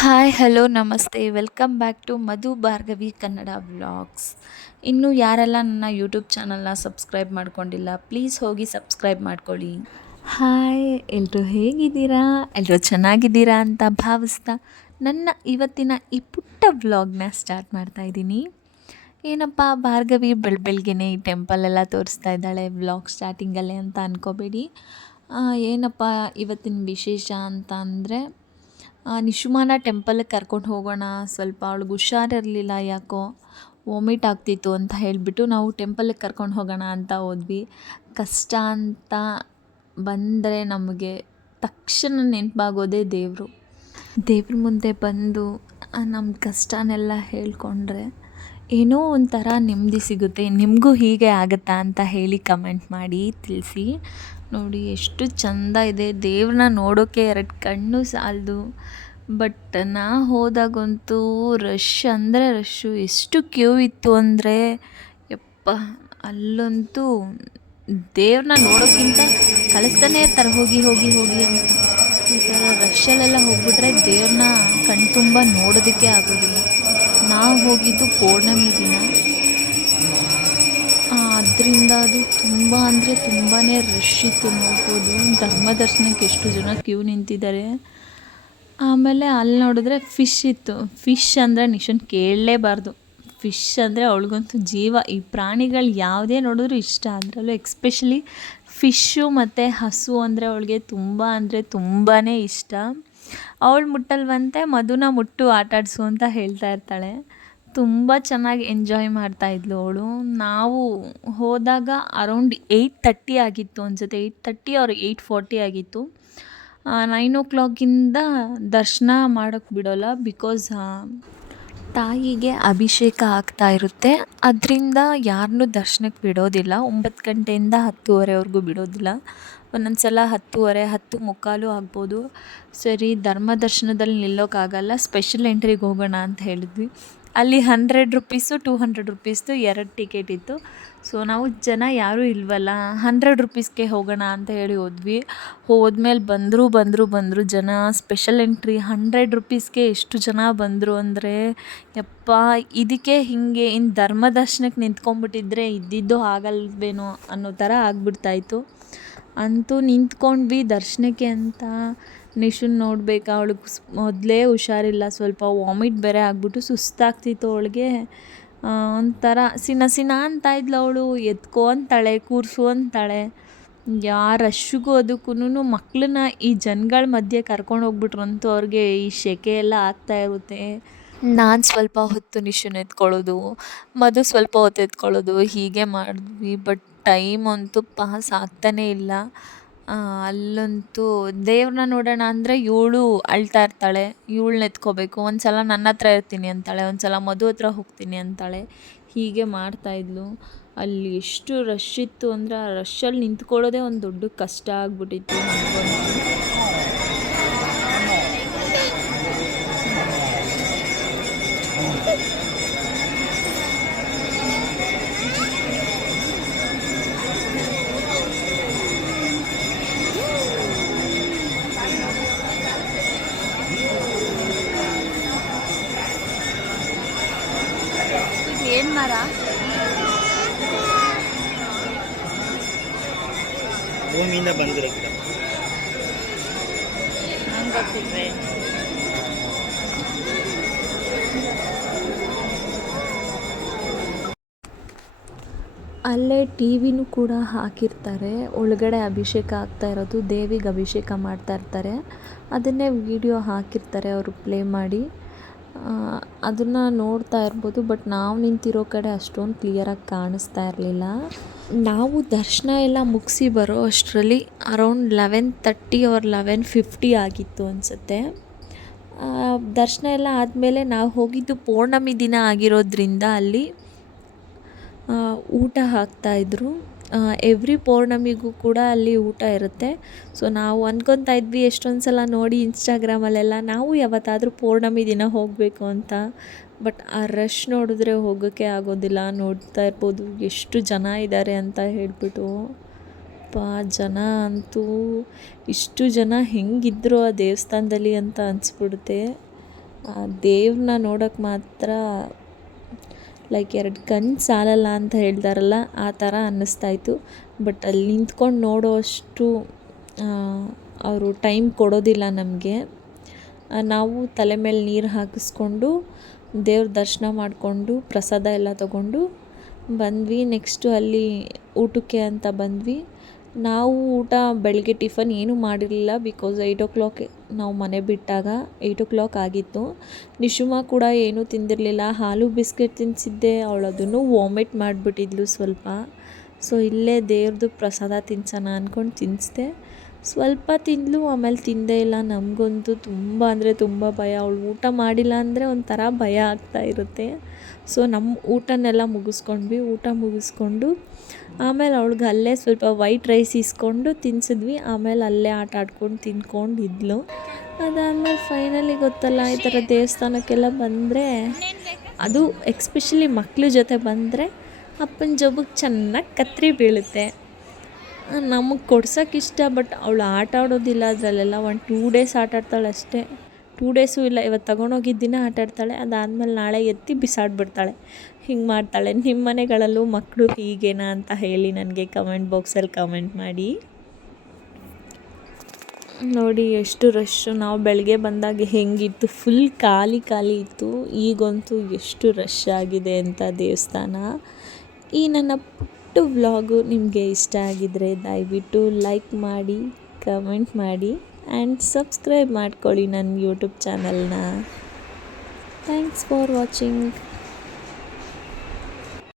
Hi hello ನಮಸ್ತೆ welcome back to Madhu Bhargavi Kannada vlogs. ಇನ್ನೂ ಯಾರೆಲ್ಲ ನನ್ನ ಯೂಟ್ಯೂಬ್ ಚಾನಲ್ನ ಸಬ್ಸ್ಕ್ರೈಬ್ ಮಾಡ್ಕೊಂಡಿಲ್ಲ ಪ್ಲೀಸ್ ಹೋಗಿ ಸಬ್ಸ್ಕ್ರೈಬ್ ಮಾಡ್ಕೊಳ್ಳಿ. ಹಾಯ್, ಎಲ್ಲರೂ ಹೇಗಿದ್ದೀರಾ? ಎಲ್ಲರೂ ಚೆನ್ನಾಗಿದ್ದೀರಾ ಅಂತ ಭಾವಿಸ್ತಾ ನನ್ನ ಇವತ್ತಿನ ಈ ಪುಟ್ಟ ವ್ಲಾಗ್ನ ಸ್ಟಾರ್ಟ್ ಮಾಡ್ತಾ ಇದ್ದೀನಿ. ಏನಪ್ಪ ಭಾರ್ಗವಿ ಬೆಳಗ್ಗೆನೇ ಈ ಟೆಂಪಲೆಲ್ಲ ತೋರಿಸ್ತಾ ಇದ್ದಾಳೆ ವ್ಲಾಗ್ ಸ್ಟಾರ್ಟಿಂಗಲ್ಲೇ ಅಂತ ಅಂದ್ಕೋಬೇಡಿ. ಏನಪ್ಪ ಇವತ್ತಿನ ವಿಶೇಷ ಅಂತ ಅಂದರೆ, ನಿಶುಮಾನ ಟೆಂಪಲ್ಗೆ ಕರ್ಕೊಂಡು ಹೋಗೋಣ, ಸ್ವಲ್ಪ ಅವಳಿಗೆ ಹುಷಾರಿರಲಿಲ್ಲ, ಯಾಕೋ ವಾಮಿಟ್ ಆಗ್ತಿತ್ತು ಅಂತ ಹೇಳಿಬಿಟ್ಟು ನಾವು ಟೆಂಪಲ್ಗೆ ಕರ್ಕೊಂಡು ಹೋಗೋಣ ಅಂತ ಹೋದ್ವಿ. ಕಷ್ಟ ಅಂತ ಬಂದರೆ ನಮಗೆ ತಕ್ಷಣ ನೆನಪಾಗೋದೇ ದೇವರು. ದೇವ್ರ ಮುಂದೆ ಬಂದು ನಮ್ಮ ಕಷ್ಟನೆಲ್ಲ ಹೇಳ್ಕೊಂಡ್ರೆ ಏನೋ ಒಂಥರ ನೆಮ್ಮದಿ ಸಿಗುತ್ತೆ. ನಿಮಗೂ ಹೀಗೆ ಆಗುತ್ತಾ ಅಂತ ಹೇಳಿ ಕಮೆಂಟ್ ಮಾಡಿ ತಿಳಿಸಿ. ನೋಡಿ ಎಷ್ಟು ಚೆಂದ ಇದೆ, ದೇವ್ರನ್ನ ನೋಡೋಕ್ಕೆ 2 ಕಣ್ಣು ಸಾಲದು. ಬಟ್ ನಾ ಹೋದಾಗಂತೂ ರಶ್ ಅಂದರೆ ರಶ್ಶು, ಎಷ್ಟು ಕ್ಯೂ ಇತ್ತು ಅಂದರೆ ಯಪ್ಪ, ಅಲ್ಲಂತೂ ದೇವ್ರನ್ನ ನೋಡೋಕ್ಕಿಂತ ಕಳಿಸ್ತಾನೆ ಇರ್ತಾರೆ ಹೋಗಿ ಹೋಗಿ ಹೋಗಿ ಅಂತ. ಈ ಥರ ರಶಲ್ಲೆಲ್ಲ ಹೋಗ್ಬಿಟ್ರೆ ದೇವ್ರನ್ನ ಕಣ್ತುಂಬ ನೋಡೋದಕ್ಕೆ ಆಗೋದಿಲ್ಲ. ನಾವು ಹೋಗಿದ್ದು ಪೌರ್ಣಮಿ ದಿನ, ಅದರಿಂದ ಅದು ತುಂಬ ಅಂದರೆ ತುಂಬಾ ರಶ್ ಇತ್ತು. ನೋಡ್ಬೋದು ಧರ್ಮ ದರ್ಶನಕ್ಕೆ ಎಷ್ಟು ಜನ ಕ್ಯೂ ನಿಂತಿದ್ದಾರೆ. ಆಮೇಲೆ ಅಲ್ಲಿ ನೋಡಿದ್ರೆ ಫಿಶ್ ಇತ್ತು. ಫಿಶ್ ಅಂದರೆ ನಿಶನ್ ಕೇಳಲೇಬಾರ್ದು. ಫಿಶ್ ಅಂದರೆ ಅವಳಿಗಂತೂ ಜೀವ. ಈ ಪ್ರಾಣಿಗಳು ಯಾವುದೇ ನೋಡಿದ್ರು ಇಷ್ಟ, ಅದರಲ್ಲೂ ಎಕ್ಸ್ಪೆಷಲಿ ಫಿಶ್ಶು ಮತ್ತು ಹಸು ಅಂದರೆ ಅವಳಿಗೆ ತುಂಬ ಅಂದರೆ ತುಂಬಾ ಇಷ್ಟ. ಅವಳು ಮುಟ್ಟಲ್ವಂತೆ, ಮಧುನ ಮುಟ್ಟು ಆಟಾಡಿಸು ಅಂತ ಹೇಳ್ತಾ ಇರ್ತಾಳೆ. ತುಂಬ ಚೆನ್ನಾಗಿ ಎಂಜಾಯ್ ಮಾಡ್ತಾಯಿದ್ಲು ಅವಳು. ನಾವು ಹೋದಾಗ ಅರೌಂಡ್ 8:30 ಆಗಿತ್ತು ಅನಿಸುತ್ತೆ, 8:30 ಆರ್ 8:40 ಆಗಿತ್ತು. 9 ದರ್ಶನ ಮಾಡೋಕ್ಕೆ ಬಿಡೋಲ್ಲ, ಬಿಕಾಸ್ ತಾಯಿಗೆ ಅಭಿಷೇಕ ಆಗ್ತಾ ಇರುತ್ತೆ. ಅದರಿಂದ ಯಾರನ್ನೂ ದರ್ಶನಕ್ಕೆ ಬಿಡೋದಿಲ್ಲ. 9 ಗಂಟೆಯಿಂದ 10:30ವರೆಗೂ ಬಿಡೋದಿಲ್ಲ. ಒಂದೊಂದು ಸಲ 10:30, 10:45 ಆಗ್ಬೋದು. ಸರಿ, ಧರ್ಮ ದರ್ಶನದಲ್ಲಿ ನಿಲ್ಲೋಕ್ಕಾಗಲ್ಲ, ಸ್ಪೆಷಲ್ ಎಂಟ್ರಿಗೆ ಹೋಗೋಣ ಅಂತ ಹೇಳಿದ್ವಿ. ಅಲ್ಲಿ 100 ರುಪೀಸು 200 ರುಪೀಸ್ದು 2 ಟಿಕೆಟ್ ಇತ್ತು. ಸೊ ನಾವು ಜನ ಯಾರೂ ಇಲ್ವಲ್ಲ, 100 ರುಪೀಸ್ಗೆ ಹೋಗೋಣ ಅಂತ ಹೇಳಿ ಹೋದ್ವಿ. ಹೋದ್ಮೇಲೆ ಬಂದರು ಜನ. ಸ್ಪೆಷಲ್ ಎಂಟ್ರಿ 100 ರುಪೀಸ್ಗೆ ಎಷ್ಟು ಜನ ಬಂದರು ಅಂದರೆ ಯಪ್ಪ, ಇದಕ್ಕೆ ಹೀಗೆ ಇನ್ನು ಧರ್ಮ ದರ್ಶನಕ್ಕೆ ನಿಂತ್ಕೊಂಡ್ಬಿಟ್ಟಿದ್ರೆ ಇದ್ದಿದ್ದು ಆಗಲ್ವೇನೋ ಅನ್ನೋ ಥರ ಆಗ್ಬಿಡ್ತಾಯಿತ್ತು. ಅಂತೂ ನಿಂತ್ಕೊಂಡ್ವಿ ದರ್ಶನಕ್ಕೆ ಅಂತ. ನಿಶುನ್ ನೋಡ್ಬೇಕಾ, ಅವಳಿಗೆ ಮೊದಲೇ ಹುಷಾರಿಲ್ಲ, ಸ್ವಲ್ಪ ವಾಮಿಟ್ ಬೇರೆ ಆಗಿಬಿಟ್ಟು ಸುಸ್ತಾಗ್ತಿತ್ತು ಅವಳಿಗೆ. ಒಂಥರ ಸಿನ ಅಂತ ಇದ್ಲು ಅವಳು. ಎತ್ಕೊ ಅಂತಾಳೆ, ಕೂರಿಸು ಅಂತಾಳೆ. ರಶ್ಶಿಗೂ ಅದಕ್ಕೂ ಮಕ್ಕಳನ್ನ ಈ ಜನಗಳ ಮಧ್ಯೆ ಕರ್ಕೊಂಡು ಹೋಗ್ಬಿಟ್ರು ಅಂತೂ ಅವ್ರಿಗೆ ಈ ಸೆಕೆ ಎಲ್ಲ ಆಗ್ತಾ ಇರುತ್ತೆ. ನಾನು ಸ್ವಲ್ಪ ಹೊತ್ತು ನಿಶುನ್ ಎತ್ಕೊಳ್ಳೋದು, ಮಧು ಸ್ವಲ್ಪ ಹೊತ್ತು ಎತ್ಕೊಳ್ಳೋದು, ಹೀಗೆ ಮಾಡಿದ್ವಿ. ಬಟ್ ಟೈಮ್ ಅಂತೂ ಪಾಸ್ ಆಗ್ತಾನೇ ಇಲ್ಲ. ಅಲ್ಲಂತೂ ದೇವ್ರನ್ನ ನೋಡೋಣ ಅಂದರೆ ಇವಳು ಅಳ್ತಾ ಇರ್ತಾಳೆ, ಇವಳನ್ನ ಎತ್ಕೋಬೇಕು. ಒಂದು ಸಲ ನನ್ನ ಹತ್ರ ಇರ್ತೀನಿ ಅಂತಾಳೆ, ಒಂದು ಸಲ ಮಧು ಹತ್ರ ಹೋಗ್ತೀನಿ ಅಂತಾಳೆ. ಹೀಗೆ ಮಾಡ್ತಾಯಿದ್ಲು. ಅಲ್ಲಿ ಎಷ್ಟು ರಶ್ ಇತ್ತು ಅಂದರೆ ಆ ರಶ್ಶಲ್ಲಿ ನಿಂತ್ಕೊಳ್ಳೋದೇ ಒಂದು ದೊಡ್ಡ ಕಷ್ಟ ಆಗ್ಬಿಟ್ಟಿತ್ತು ನನಗಂತೂ. ಏನು ಮರ? ಭೂಮಿಯಿಂದ ಬಂದಿರೋ ಗಿಡ. ನಂಗೆ ಗೊತ್ತಿದ್ರೆ ಅಲ್ಲೇ ಟಿ ವಿನೂ ಕೂಡ ಹಾಕಿರ್ತಾರೆ. ಒಳಗಡೆ ಅಭಿಷೇಕ ಆಗ್ತಾ ಇರೋದು, ದೇವಿಗೆ ಅಭಿಷೇಕ ಮಾಡ್ತಾ ಇರ್ತಾರೆ. ಅದನ್ನೇ ವಿಡಿಯೋ ಹಾಕಿರ್ತಾರೆ ಅವರು ಪ್ಲೇ ಮಾಡಿ. ಅದನ್ನು ನೋಡ್ತಾ ಇರ್ಬೋದು. ಬಟ್ ನಾವು ನಿಂತಿರೋ ಕಡೆ ಅಷ್ಟೊಂದು ಕ್ಲಿಯರಾಗಿ ಕಾಣಿಸ್ತಾ ಇರಲಿಲ್ಲ. ನಾವು ದರ್ಶನ ಎಲ್ಲ ಮುಗಿಸಿ ಬರೋ ಅಷ್ಟರಲ್ಲಿ ಅರೌಂಡ್ 11:30 ಆರ್ 11:50 ಆಗಿತ್ತು ಅನಿಸುತ್ತೆ. ದರ್ಶನ ಎಲ್ಲ ಆದಮೇಲೆ ನಾವು ಹೋಗಿದ್ದು ಪೌರ್ಣಮಿ ದಿನ ಆಗಿರೋದ್ರಿಂದ ಅಲ್ಲಿ ಊಟ ಹಾಕ್ತಾಯಿದ್ರು. ಎವ್ರಿ ಪೌರ್ಣಮಿಗೂ ಕೂಡ ಅಲ್ಲಿ ಊಟ ಇರುತ್ತೆ. ಸೊ ನಾವು ಅಂದ್ಕೊತಾ ಇದ್ವಿ ಎಷ್ಟೊಂದು ಸಲ ನೋಡಿ ಇನ್ಸ್ಟಾಗ್ರಾಮಲ್ಲೆಲ್ಲ, ನಾವು ಯಾವತ್ತಾದರೂ ಪೌರ್ಣಮಿ ದಿನ ಹೋಗಬೇಕು ಅಂತ. ಬಟ್ ಆ ರಶ್ ನೋಡಿದ್ರೆ ಹೋಗೋಕ್ಕೆ ಆಗೋದಿಲ್ಲ. ನೋಡ್ತಾ ಇರ್ಬೋದು ಎಷ್ಟು ಜನ ಇದ್ದಾರೆ ಅಂತ ಹೇಳಿಬಿಟ್ಟು. ಜನ ಅಂತೂ ಇಷ್ಟು ಜನ ಹೆಂಗಿದ್ರು ಆ ದೇವಸ್ಥಾನದಲ್ಲಿ ಅಂತ ಅನಿಸ್ಬಿಡುತ್ತೆ. ದೇವ್ರನ್ನ ನೋಡೋಕ್ಕೆ ಮಾತ್ರ ಲೈಕ್ 2 ಕಣ್ಣು ಸಾಲಲ್ಲ ಅಂತ ಹೇಳ್ತಾರಲ್ಲ, ಆ ಥರ ಅನ್ನಿಸ್ತಾಯಿತ್ತು. ಬಟ್ ಅಲ್ಲಿ ನಿಂತ್ಕೊಂಡು ನೋಡೋವಷ್ಟು ಅವರು ಟೈಮ್ ಕೊಡೋದಿಲ್ಲ ನಮಗೆ. ನಾವು ತಲೆ ಮೇಲೆ ನೀರು ಹಾಕಿಸ್ಕೊಂಡು ದೇವ್ರ ದರ್ಶನ ಮಾಡಿಕೊಂಡು ಪ್ರಸಾದ ಎಲ್ಲ ತೊಗೊಂಡು ಬಂದ್ವಿ. ನೆಕ್ಸ್ಟು ಅಲ್ಲಿ ಊಟಕ್ಕೆ ಅಂತ ಬಂದ್ವಿ. ನಾವು ಊಟ ಬೆಳಗ್ಗೆ ಟಿಫನ್ ಏನೂ ಮಾಡಿರಲಿಲ್ಲ, ಬಿಕಾಸ್ 8 o'clock ನಾವು ಮನೆ ಬಿಟ್ಟಾಗ 8 o'clock ಆಗಿತ್ತು. ನಿಶುಮ ಕೂಡ ಏನೂ ತಿಂದಿರಲಿಲ್ಲ, ಹಾಲು ಬಿಸ್ಕೆಟ್ ತಿನ್ನಿಸಿದ್ದೆ, ಅವಳು ಅದನ್ನು ವಾಮಿಟ್ ಮಾಡಿಬಿಟ್ಟಿದ್ಲು ಸ್ವಲ್ಪ. ಸೊ ಇಲ್ಲೇ ದೇವ್ರದ್ದು ಪ್ರಸಾದ ತಿನ್ಸೋಣ ಅಂದ್ಕೊಂಡು ತಿನ್ನಿಸ್ದೆ. ಸ್ವಲ್ಪ ತಿಂದಳು, ಆಮೇಲೆ ತಿಂದೇ ಇಲ್ಲ. ನಮಗಂತೂ ತುಂಬ ಅಂದರೆ ತುಂಬ ಭಯ. ಅವಳು ಊಟ ಮಾಡಿಲ್ಲ ಅಂದರೆ ಒಂಥರ ಭಯ ಆಗ್ತಾ ಇರುತ್ತೆ. ಸೊ ನಮ್ಮ ಊಟನೆಲ್ಲ ಮುಗಿಸ್ಕೊಂಡ್ವಿ. ಊಟ ಮುಗಿಸ್ಕೊಂಡು ಆಮೇಲೆ ಅವಳಿಗೆ ಅಲ್ಲೇ ಸ್ವಲ್ಪ ವೈಟ್ ರೈಸ್ ಇಸ್ಕೊಂಡು ತಿನ್ನಿಸಿದ್ವಿ. ಆಮೇಲೆ ಅಲ್ಲೇ ಆಟ ಆಡ್ಕೊಂಡು ತಿನ್ಕೊಂಡು ಇದ್ಲು. ಅದಾದಮೇಲೆ ಫೈನಲಿ ಗೊತ್ತಲ್ಲ, ಈ ಥರ ದೇವಸ್ಥಾನಕ್ಕೆಲ್ಲ ಬಂದರೆ, ಅದು ಎಕ್ಸ್ಪೆಷಲಿ ಮಕ್ಳ ಜೊತೆ ಬಂದರೆ ಅಪ್ಪನ ಜೊಬಗೆ ಚೆನ್ನಾಗಿ ಕತ್ರಿ ಬೀಳುತ್ತೆ. ನಮಗೆ ಕೊಡ್ಸೋಕ್ಕಿಷ್ಟ, ಬಟ್ ಅವಳು ಆಟ ಆಡೋದಿಲ್ಲ ಅದರಲ್ಲೆಲ್ಲ. 1-2 days ಆಟ ಆಡ್ತಾಳೆ ಅಷ್ಟೇ. 2 days ಇಲ್ಲ, ಇವತ್ತು ತಗೊಂಡೋಗಿದ್ದ ದಿನ ಆಟ ಆಡ್ತಾಳೆ, ಅದಾದಮೇಲೆ ನಾಳೆ ಎತ್ತಿ ಬಿಸಾಡಿಬಿಡ್ತಾಳೆ. ಹಿಂಗೆ ಮಾಡ್ತಾಳೆ. ನಿಮ್ಮ ಮನೆಗಳಲ್ಲೂ ಮಕ್ಕಳು ಹೀಗೇನಾ ಅಂತ ಹೇಳಿ ನನಗೆ ಕಮೆಂಟ್ ಬಾಕ್ಸಲ್ಲಿ ಕಮೆಂಟ್ ಮಾಡಿ. ನೋಡಿ ಎಷ್ಟು ರಶ್ಶು. ನಾವು ಬೆಳಗ್ಗೆ ಬಂದಾಗ ಹೆಂಗಿತ್ತು, ಫುಲ್ ಖಾಲಿ ಖಾಲಿ ಇತ್ತು. ಈಗಂತೂ ಎಷ್ಟು ರಶ್ ಆಗಿದೆ ಅಂತ ದೇವಸ್ಥಾನ. ಈ ನನ್ನ ಪುಟ್ಟ ವ್ಲಾಗು ನಿಮಗೆ ಇಷ್ಟ ಆಗಿದರೆ ದಯವಿಟ್ಟು ಲೈಕ್ ಮಾಡಿ, ಕಮೆಂಟ್ ಮಾಡಿ ಆ್ಯಂಡ್ ಸಬ್ಸ್ಕ್ರೈಬ್ ಮಾಡ್ಕೊಳ್ಳಿ ನನ್ನ ಯೂಟ್ಯೂಬ್ ಚಾನಲ್ನ. Thanks for watching.